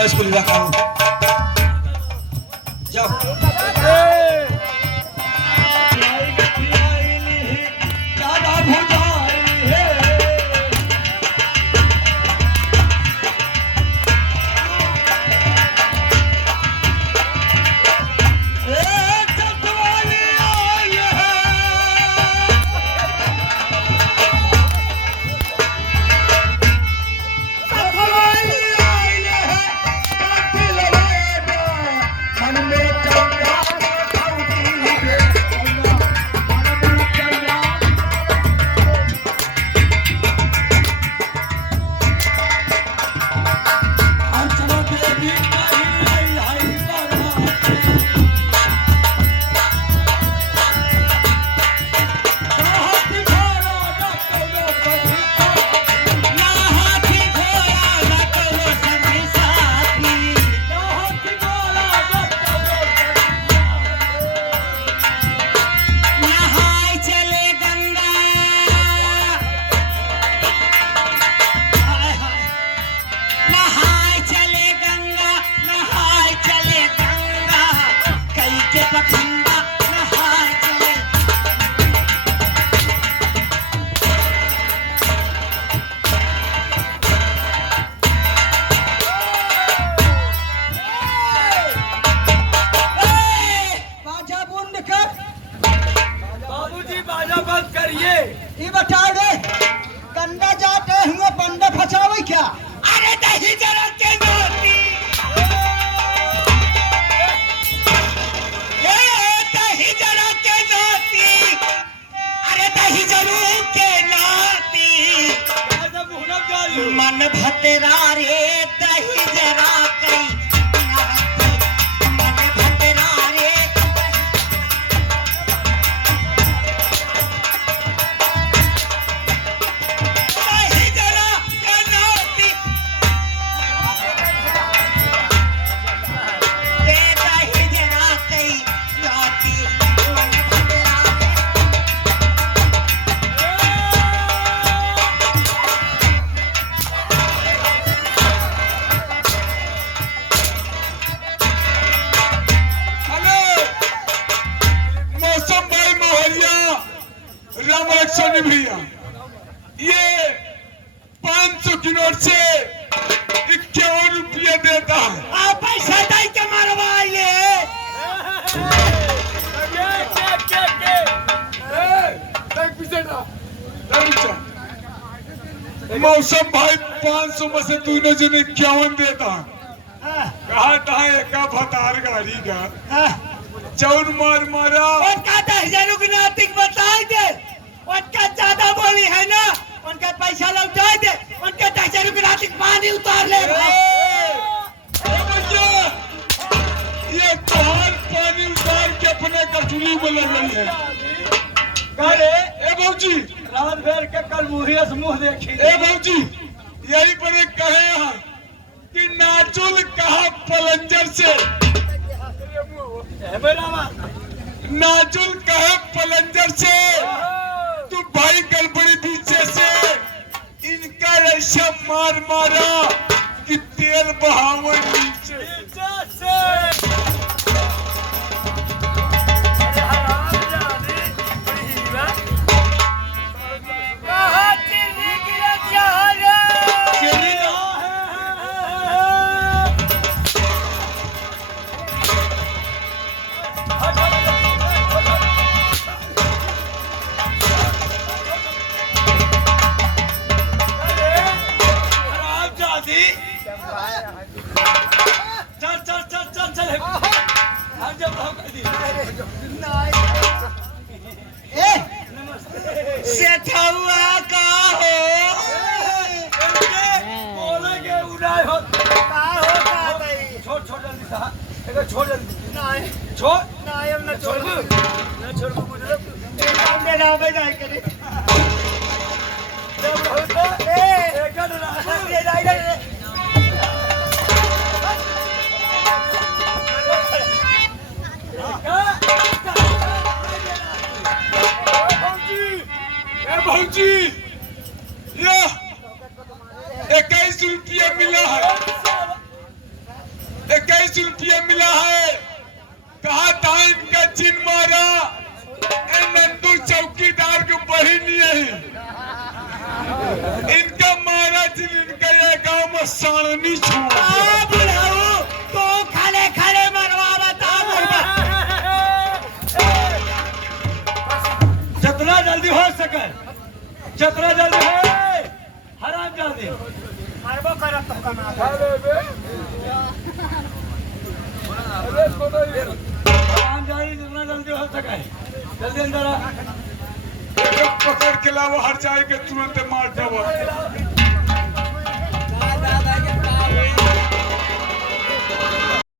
चलो स्कूल जा करो जाओ मन भतरा रे दही जरा कई मन भतरा रे दही जरा कनौती दे दही जरा कई लाती मन भतरा भैया ये 500 की नोट से 51 रुपये देता है। आप पैसा दे के मरवाइए। मौसम भाई 500 में से दोनों जने 51 देता है। कहा था एका भतार गाड़ी का चौन मार मारा उनका 10,000 की नातिक बता दे। उनका ज्यादा बोली है ना उनका पैसा लौटा दे। उनका 10,000 की नातिक पानी उतार ले। ये तोहार पानी उतार के अपने कटुली में लग रही है। अरे ए बाबूजी रात भर के कल मुहिया से मुंह देखी। ए बाबूजी यही पर एक कहे यहाँ कि नाचुल कहा पलंजर से नाचुल कहे पलंजर से तू भाई गड़बड़ी पीछे से इनका ऐसा मार मारा कि तेल बहावन नीचे से। छोड़ नहीं छोड़ नहीं हम ना छोड़ ना छोड़ मुझे काम दे ना भाई नहीं करे जब होता ए कर रहा है नहीं भाजी ये 21 रुपया मिला है। में मिला है। कहा था इनका चिन्ह मारा ए नंदू चौकीदार के बहिनी है। इनका मारा चिन्ह इनका ये गांव में सारनी छुआ। बुढ़ाऊ तो खाले खाले मरवा बता जितना जल्दी हो सके, जितना जल्दी हो। हराम जादे मरबो करत तो कमा हराम जादे जितना जल्दी हो सके जल्दी अंदर आ। पकड़ के लाओ, हर जाए के तुरंत मार दो।